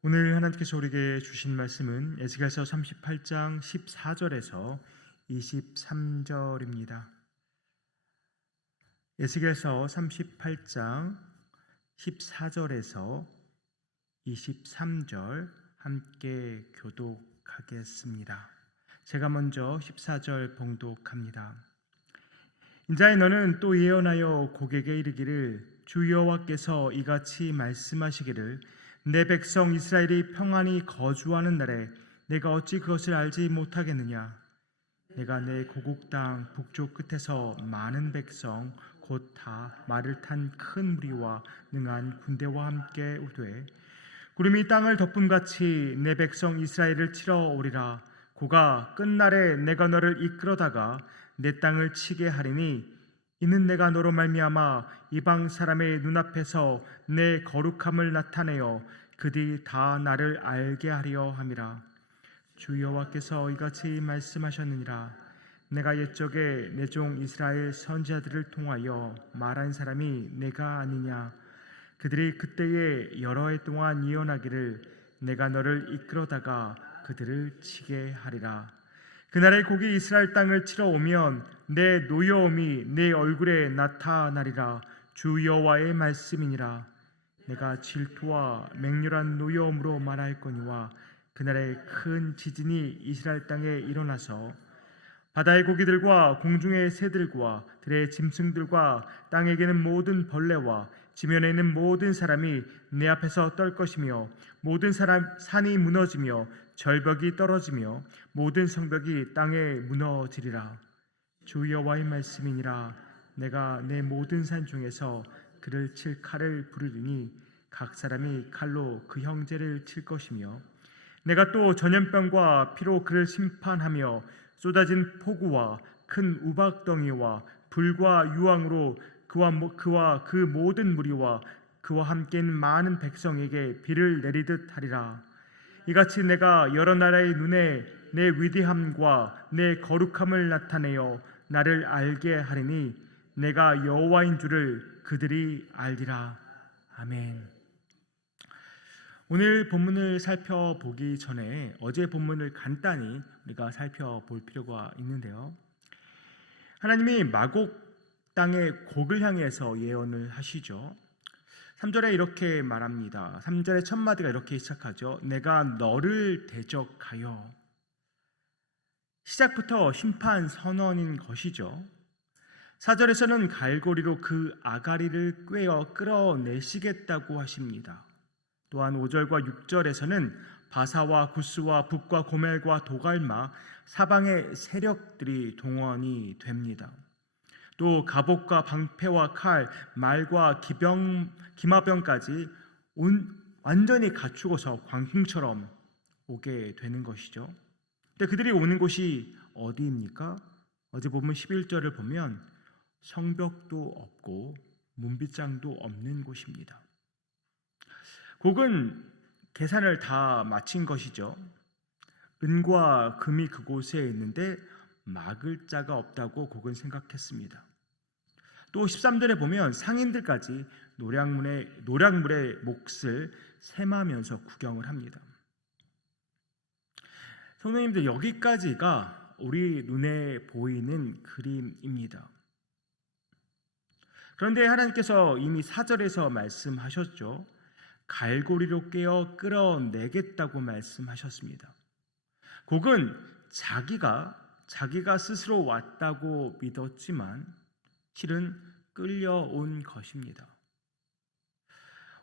오늘 하나님께서 우리에게 주신 말씀은 에스겔서 38장 14절에서 23절입니다. 에스겔서 38장 14절에서 23절 함께 교독하겠습니다. 제가 먼저 14절 봉독합니다. 인자의 너는 또 예언하여 고객에게 이르기를 주 여호와께서 이같이 말씀하시기를 내 백성 이스라엘이 평안히 거주하는 날에 내가 어찌 그것을 알지 못하겠느냐. 내가 내 고국 땅 북쪽 끝에서 많은 백성 곧 다 말을 탄 큰 무리와 능한 군대와 함께 오되 구름이 땅을 덮음같이 내 백성 이스라엘을 치러 오리라. 고가 끝날에 내가 너를 이끌어다가 내 땅을 치게 하리니 이는 내가 너로 말미암아 이방 사람의 눈앞에서 내 거룩함을 나타내어 그들이 다 나를 알게 하려 함이라. 주 여호와께서 이같이 말씀하셨느니라. 내가 옛적에 내 종 이스라엘 선지자들을 통하여 말한 사람이 내가 아니냐. 그들이 그때에 여러 해 동안 예언하기를 내가 너를 이끌어다가 그들을 치게 하리라. 그날의 곡이 이스라엘 땅을 치러 오면 내 노여움이 내 얼굴에 나타나리라. 주 여호와의 말씀이니라. 내가 질투와 맹렬한 노여움으로 말할 거니와 그날에 큰 지진이 이스라엘 땅에 일어나서 바다의 고기들과 공중의 새들과 들의 짐승들과 땅에게는 모든 벌레와 지면에 있는 모든 사람이 내 앞에서 떨 것이며 모든 산이 무너지며 절벽이 떨어지며 모든 성벽이 땅에 무너지리라. 주 여호와의 말씀이니라. 내가 내 모든 산 중에서 그를 칠 칼을 부르리니 각 사람이 칼로 그 형제를 칠 것이며 내가 또 전염병과 피로 그를 심판하며 쏟아진 폭우와 큰 우박덩이와 불과 유황으로 그와 그 모든 무리와 그와 함께 있는 많은 백성에게 비를 내리듯 하리라. 이같이 내가 여러 나라의 눈에 내 위대함과 내 거룩함을 나타내어 나를 알게 하리니 내가 여호와인 줄을 그들이 알리라. 아멘. 오늘 본문을 살펴보기 전에 어제 본문을 간단히 우리가 살펴볼 필요가 있는데요. 하나님이 마곡 땅의 곡을 향해서 예언을 하시죠. 3절에 이렇게 말합니다. 3절의 첫 마디가 이렇게 시작하죠. 내가 너를 대적하여. 시작부터 심판 선언인 것이죠. 4절에서는 갈고리로 그 아가리를 꿰어 끌어내시겠다고 하십니다. 또한 5절과 6절에서는 바사와 구스와 북과 고멜과 도갈마 사방의 세력들이 동원이 됩니다. 또 갑옷과 방패와 칼, 말과 기마병까지 완전히 갖추고서 광풍처럼 오게 되는 것이죠. 근데 그들이 오는 곳이 어디입니까? 어제 보면 11절을 보면 성벽도 없고 문빗장도 없는 곳입니다. 곡은 계산을 다 마친 것이죠. 은과 금이 그곳에 있는데 막을 자가 없다고 곡은 생각했습니다. 또 13절에 보면 상인들까지 노량물의 몫을 셈하면서 구경을 합니다. 성도님들, 여기까지가 우리 눈에 보이는 그림입니다. 그런데 하나님께서 이미 4절에서 말씀하셨죠. 갈고리로 꿰어 끌어내겠다고 말씀하셨습니다. 곡은 자기가 스스로 왔다고 믿었지만 실은 끌려온 것입니다.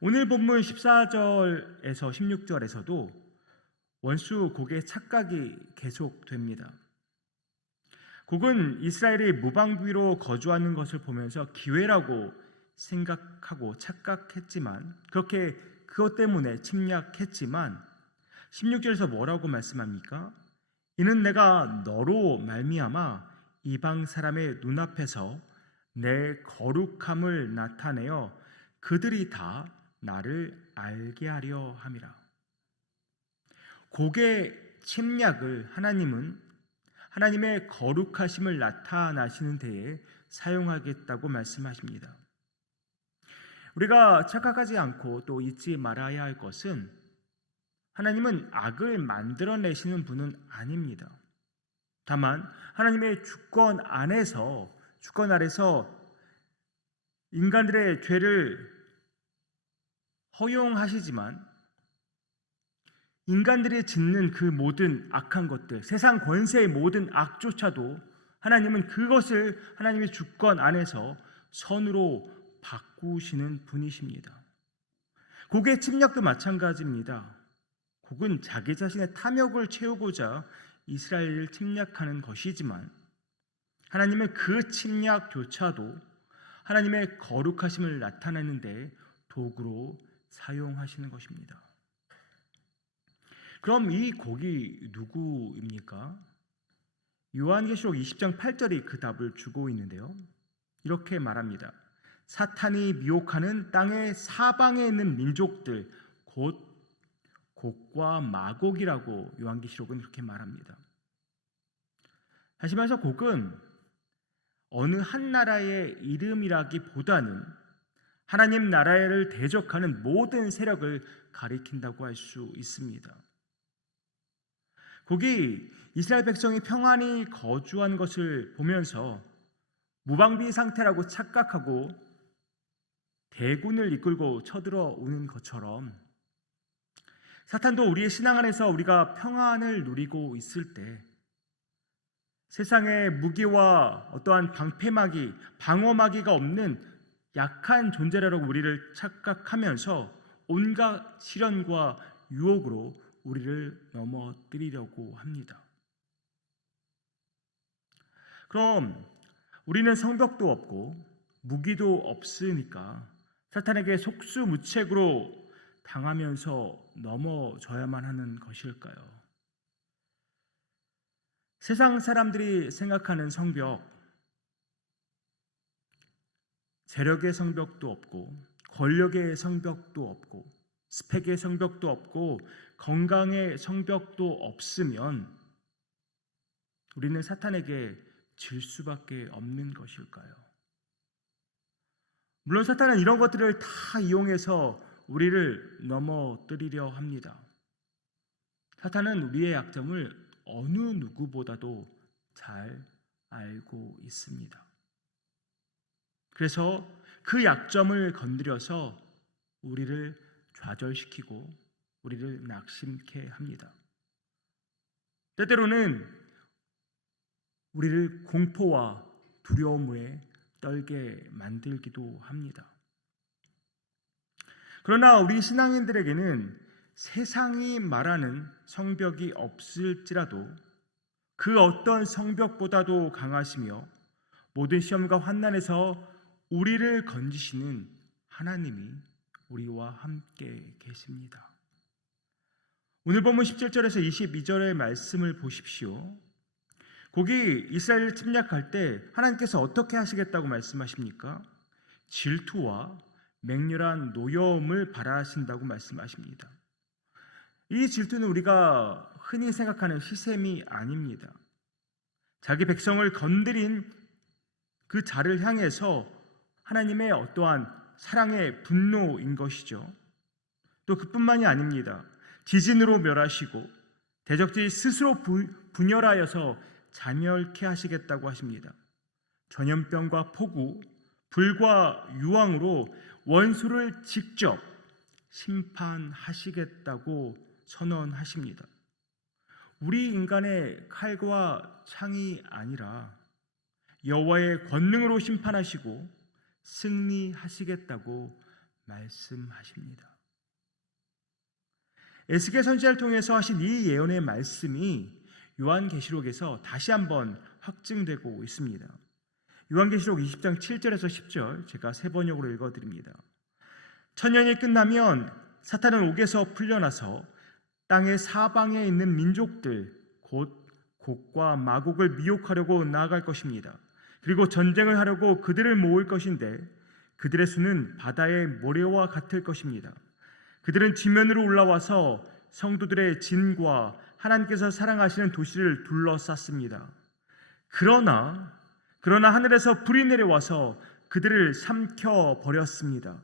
오늘 본문 14절에서 16절에서도 원수 곡의 착각이 계속됩니다. 곡은 이스라엘이 무방비로 거주하는 것을 보면서 기회라고 생각하고 착각했지만 그것 때문에 침략했지만 16절에서 뭐라고 말씀합니까? 이는 내가 너로 말미암아 이방 사람의 눈앞에서 내 거룩함을 나타내어 그들이 다 나를 알게 하려 함이라. 곡의 침략을 하나님은 하나님의 거룩하심을 나타나시는 데에 사용하겠다고 말씀하십니다. 우리가 착각하지 않고 또 잊지 말아야 할 것은 하나님은 악을 만들어내시는 분은 아닙니다. 다만 하나님의 주권 아래서 인간들의 죄를 허용하시지만 인간들이 짓는 그 모든 악한 것들, 세상 권세의 모든 악조차도 하나님은 그것을 하나님의 주권 안에서 선으로 바꾸시는 분이십니다. 곡의 침략도 마찬가지입니다. 곡은 자기 자신의 탐욕을 채우고자 이스라엘을 침략하는 것이지만 하나님은 그 침략조차도 하나님의 거룩하심을 나타내는 데 도구로 사용하시는 것입니다. 그럼 이 곡이 누구입니까? 요한계시록 20장 8절이 그 답을 주고 있는데요. 이렇게 말합니다. 사탄이 미혹하는 땅의 사방에 있는 민족들 곧 곡과 마곡이라고 요한계시록은 그렇게 말합니다. 하시면서 곡은 어느 한 나라의 이름이라기보다는 하나님 나라를 대적하는 모든 세력을 가리킨다고 할 수 있습니다. 곡이 이스라엘 백성이 평안히 거주한 것을 보면서 무방비 상태라고 착각하고 대군을 이끌고 쳐들어오는 것처럼 사탄도 우리의 신앙 안에서 우리가 평안을 누리고 있을 때 세상의 무기와 어떠한 방패막이, 방어막이가 없는 약한 존재라고 우리를 착각하면서 온갖 시련과 유혹으로 우리를 넘어뜨리려고 합니다. 그럼 우리는 성벽도 없고 무기도 없으니까 사탄에게 속수무책으로 당하면서 넘어져야만 하는 것일까요? 세상 사람들이 생각하는 성벽, 재력의 성벽도 없고 권력의 성벽도 없고 스펙의 성벽도 없고 건강의 성벽도 없으면 우리는 사탄에게 질 수밖에 없는 것일까요? 물론 사탄은 이런 것들을 다 이용해서 우리를 넘어뜨리려 합니다. 사탄은 우리의 약점을 어느 누구보다도 잘 알고 있습니다. 그래서 그 약점을 건드려서 우리를 좌절시키고 우리를 낙심케 합니다. 때때로는 우리를 공포와 두려움에 떨게 만들기도 합니다. 그러나 우리 신앙인들에게는 세상이 말하는 성벽이 없을지라도 그 어떤 성벽보다도 강하시며 모든 시험과 환난에서 우리를 건지시는 하나님이 우리와 함께 계십니다. 오늘 본문 17절에서 22절의 말씀을 보십시오. 곡이 이스라엘을 침략할 때 하나님께서 어떻게 하시겠다고 말씀하십니까? 질투와 맹렬한 노여움을 바라신다고 말씀하십니다. 이 질투는 우리가 흔히 생각하는 시샘이 아닙니다. 자기 백성을 건드린 그 자를 향해서 하나님의 어떠한 사랑의 분노인 것이죠. 또 그뿐만이 아닙니다. 지진으로 멸하시고 대적들이 스스로 분열하여서 자멸케 하시겠다고 하십니다. 전염병과 폭우, 불과 유황으로 원수를 직접 심판하시겠다고 선언하십니다. 우리 인간의 칼과 창이 아니라 여호와의 권능으로 심판하시고 승리하시겠다고 말씀하십니다. 에스겔 선지자를 통해서 하신 이 예언의 말씀이 요한계시록에서 다시 한번 확증되고 있습니다. 요한계시록 20장 7절에서 10절 제가 세 번역으로 읽어드립니다. 천년이 끝나면 사탄은 옥에서 풀려나서 땅의 사방에 있는 민족들 곧 곡과 마곡을 미혹하려고 나아갈 것입니다. 그리고 전쟁을 하려고 그들을 모을 것인데 그들의 수는 바다의 모래와 같을 것입니다. 그들은 지면으로 올라와서 성도들의 진과 하나님께서 사랑하시는 도시를 둘러쌌습니다. 그러나 하늘에서 불이 내려와서 그들을 삼켜 버렸습니다.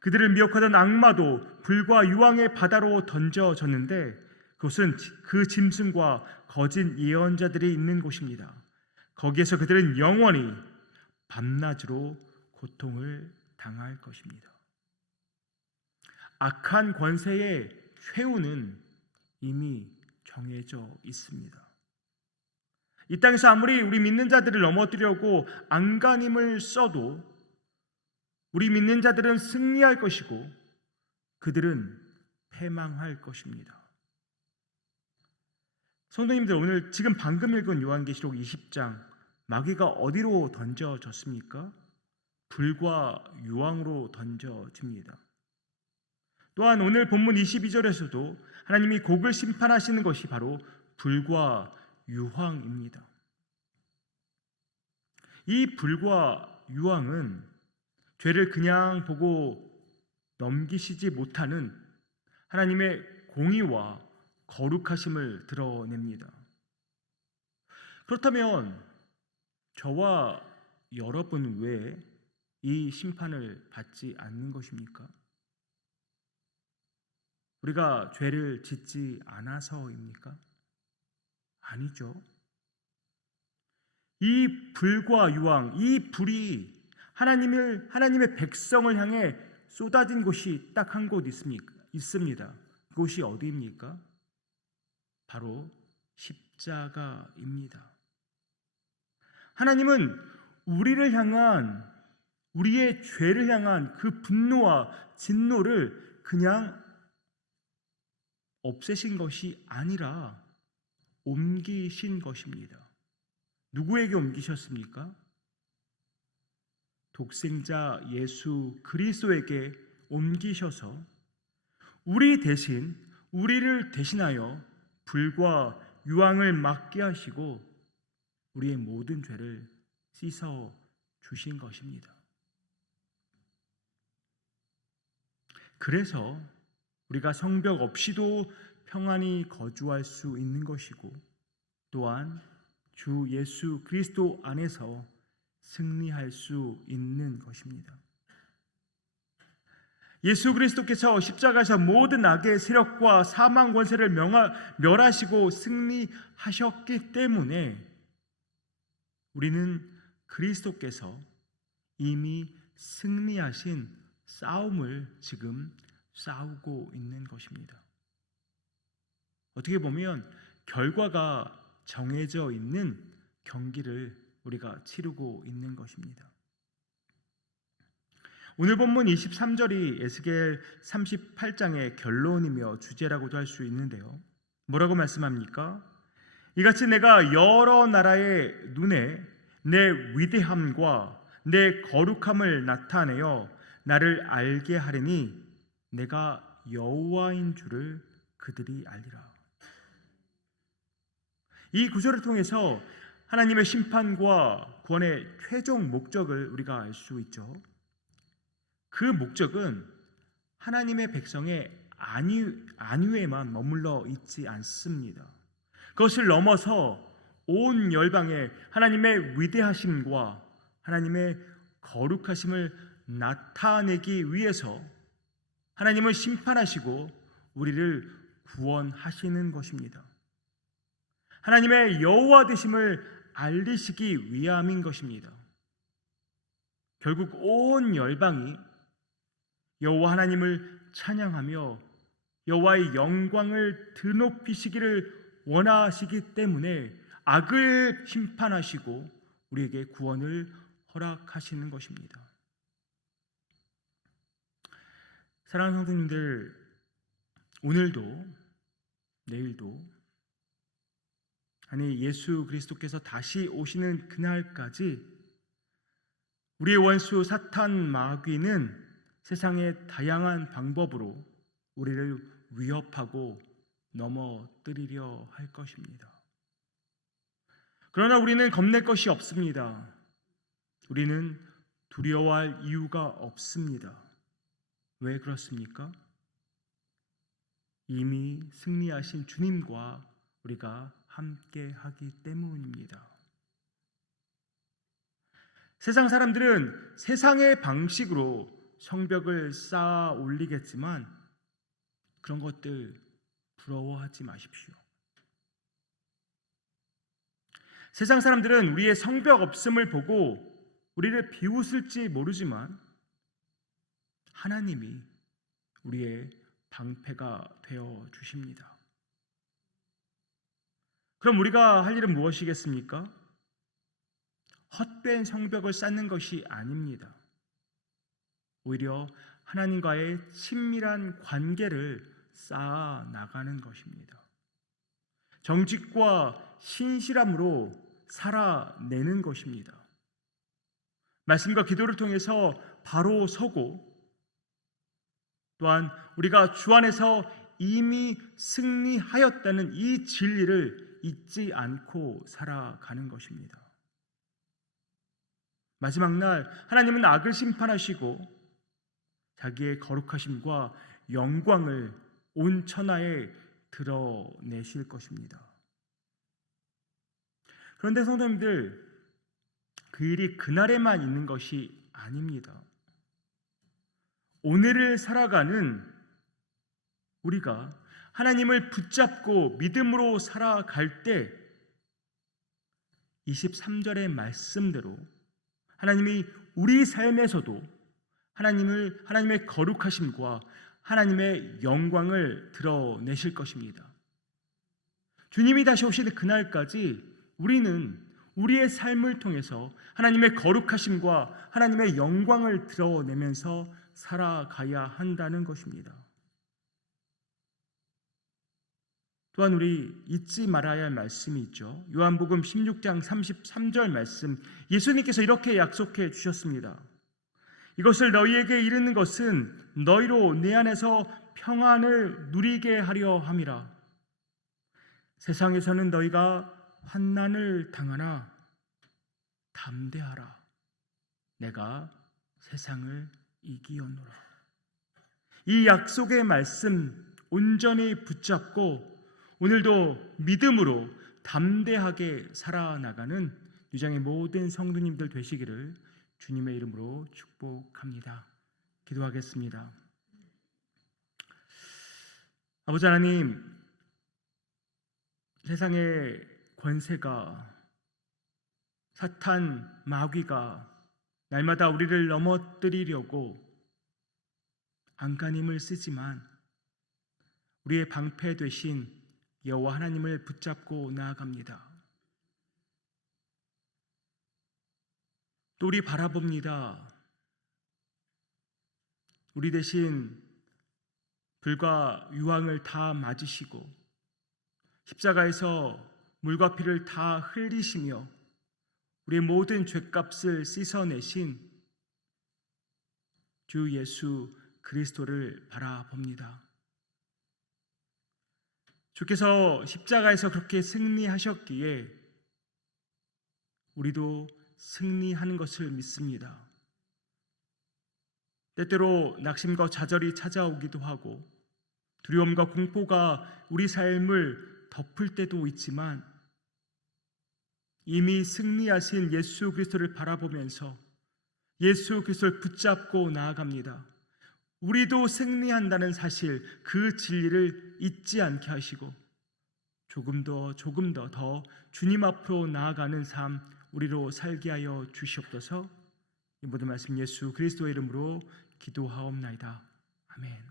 그들을 미혹하던 악마도 불과 유황의 바다로 던져졌는데 그것은 그 짐승과 거짓 예언자들이 있는 곳입니다. 거기에서 그들은 영원히 밤낮으로 고통을 당할 것입니다. 악한 권세의 최후는 이미 정해져 있습니다. 이 땅에서 아무리 우리 믿는 자들을 넘어뜨리려고 안간힘을 써도 우리 믿는 자들은 승리할 것이고 그들은 패망할 것입니다. 성도님들, 오늘 지금 방금 읽은 요한계시록 20장 마귀가 어디로 던져졌습니까? 불과 유황으로 던져집니다. 또한 오늘 본문 22절에서도 하나님이 곡을 심판하시는 것이 바로 불과 유황입니다. 이 불과 유황은 죄를 그냥 보고 넘기시지 못하는 하나님의 공의와 거룩하심을 드러냅니다. 그렇다면 저와 여러분 왜 이 심판을 받지 않는 것입니까? 우리가 죄를 짓지 않아서입니까? 아니죠. 이 불과 유황, 이 불이 하나님의 백성을 향해 쏟아진 곳이 딱 한 곳 있습니다. 그곳이 어디입니까? 바로 십자가입니다. 하나님은 우리의 죄를 향한 그 분노와 진노를 그냥 없애신 것이 아니라 옮기신 것입니다. 누구에게 옮기셨습니까? 독생자 예수 그리스도에게 옮기셔서 우리를 대신하여 불과 유황을 맞게 하시고 우리의 모든 죄를 씻어 주신 것입니다. 그래서 우리가 성벽 없이도 평안히 거주할 수 있는 것이고 또한 주 예수 그리스도 안에서 승리할 수 있는 것입니다. 예수 그리스도께서 십자가에서 모든 악의 세력과 사망 권세를 멸하시고 승리하셨기 때문에 우리는 그리스도께서 이미 승리하신 싸움을 지금 싸우고 있는 것입니다. 어떻게 보면 결과가 정해져 있는 경기를 우리가 치르고 있는 것입니다. 오늘 본문 23절이 에스겔 38장의 결론이며 주제라고도 할 수 있는데요. 뭐라고 말씀합니까? 이같이 내가 여러 나라의 눈에 내 위대함과 내 거룩함을 나타내어 나를 알게 하리니 내가 여호와인 줄을 그들이 알리라. 이 구절을 통해서 하나님의 심판과 구원의 최종 목적을 우리가 알 수 있죠. 그 목적은 하나님의 백성의 안위에만 머물러 있지 않습니다. 그것을 넘어서 온 열방에 하나님의 위대하심과 하나님의 거룩하심을 나타내기 위해서 하나님은 심판하시고 우리를 구원하시는 것입니다. 하나님의 여호와 되심을 알리시기 위함인 것입니다. 결국 온 열방이 여호와 하나님을 찬양하며 여호와의 영광을 드높이시기를 원하시기 때문에 악을 심판하시고 우리에게 구원을 허락하시는 것입니다. 사랑하는 성도님들, 오늘도 내일도 아니 예수 그리스도께서 다시 오시는 그날까지 우리의 원수 사탄 마귀는 세상의 다양한 방법으로 우리를 위협하고 넘어뜨리려 할 것입니다. 그러나 우리는 겁낼 것이 없습니다. 우리는 두려워할 이유가 없습니다. 왜 그렇습니까? 이미 승리하신 주님과 우리가 함께 하기 때문입니다. 세상 사람들은 세상의 방식으로 성벽을 쌓아 올리겠지만 그런 것들 부러워하지 마십시오. 세상 사람들은 우리의 성벽 없음을 보고 우리를 비웃을지 모르지만 하나님이 우리의 방패가 되어 주십니다. 그럼 우리가 할 일은 무엇이겠습니까? 헛된 성벽을 쌓는 것이 아닙니다. 오히려 하나님과의 친밀한 관계를 쌓아 나가는 것입니다. 정직과 신실함으로 살아내는 것입니다. 말씀과 기도를 통해서 바로 서고 또한 우리가 주 안에서 이미 승리하였다는 이 진리를 잊지 않고 살아가는 것입니다. 마지막 날 하나님은 악을 심판하시고 자기의 거룩하심과 영광을 온 천하에 드러내실 것입니다. 그런데 성도님들, 그 일이 그날에만 있는 것이 아닙니다. 오늘을 살아가는 우리가 하나님을 붙잡고 믿음으로 살아갈 때 23절의 말씀대로 하나님이 우리 삶에서도 하나님의 거룩하심과 하나님의 영광을 드러내실 것입니다. 주님이 다시 오실 그날까지 우리는 우리의 삶을 통해서 하나님의 거룩하심과 하나님의 영광을 드러내면서 살아가야 한다는 것입니다. 또한 우리 잊지 말아야 할 말씀이 있죠. 요한복음 16장 33절 말씀, 예수님께서 이렇게 약속해 주셨습니다. 이것을 너희에게 이르는 것은 너희로 내 안에서 평안을 누리게 하려 함이라. 세상에서는 너희가 환난을 당하나 담대하라. 내가 세상을 이기었노라. 이 약속의 말씀 온전히 붙잡고 오늘도 믿음으로 담대하게 살아나가는 유장의 모든 성도님들 되시기를 주님의 이름으로 축복합니다. 기도하겠습니다. 아버지 하나님, 세상의 권세가, 사탄, 마귀가 날마다 우리를 넘어뜨리려고 안간힘을 쓰지만 우리의 방패 되신 여호와 하나님을 붙잡고 나아갑니다. 또 우리 바라봅니다. 우리 대신 불과 유황을 다 맞으시고 십자가에서 물과 피를 다 흘리시며 우리의 모든 죄값을 씻어내신 주 예수 그리스도를 바라봅니다. 주께서 십자가에서 그렇게 승리하셨기에 우리도 승리하는 것을 믿습니다. 때때로 낙심과 좌절이 찾아오기도 하고 두려움과 공포가 우리 삶을 덮을 때도 있지만 이미 승리하신 예수 그리스도를 바라보면서 예수 그리스도를 붙잡고 나아갑니다. 우리도 승리한다는 사실, 그 진리를 잊지 않게 하시고 조금 더 주님 앞으로 나아가는 삶 우리로 살게 하여 주시옵소서. 이 모든 말씀 예수 그리스도의 이름으로 기도하옵나이다. 아멘.